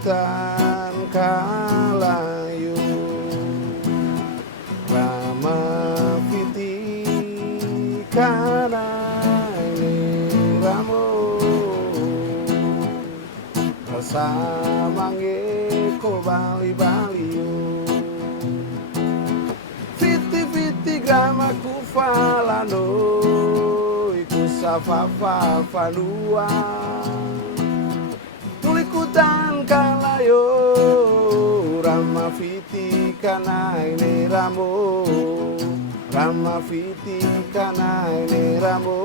hutan kalayu Rama Fiti kana ramu rasa mange ko bali-baliu Fiti grama ku falano iku safafa fanua Tulikutan kalayo Rama Fiti kana ini ramu Rama Fiti kana ini ramu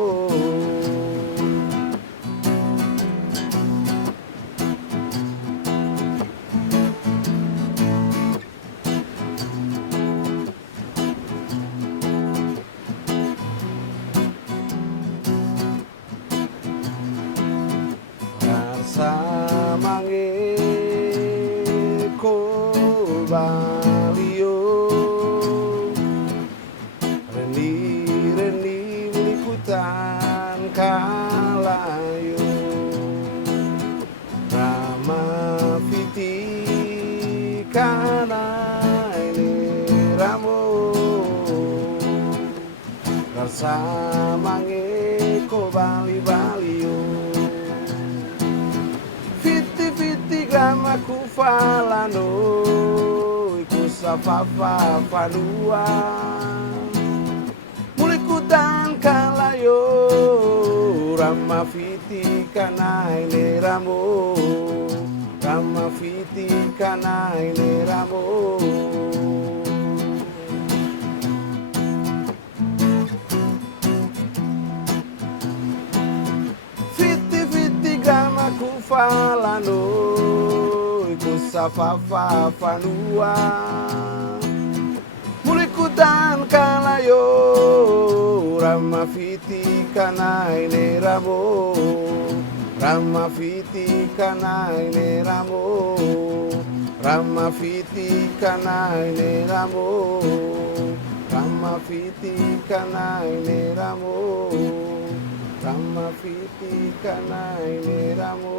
Samange ko balio Reni liputan kalayu Rama Fiti kana ini ramu Rasa mange ko bali-baliu Fiti grama ku falano iku safafa fanua Mulikutan kalayo Rama Fiti kana ini ramu Rama Fiti kana ini ramu Fiti grama ku falano iku safafa fanua Mulikutan kalayo Rama Fiti kana ini ramu Rama Fiti kana ini ramu Rama Fiti kana ini ramu Rama Fiti kana ini ramu Rama Fiti kana ini ramu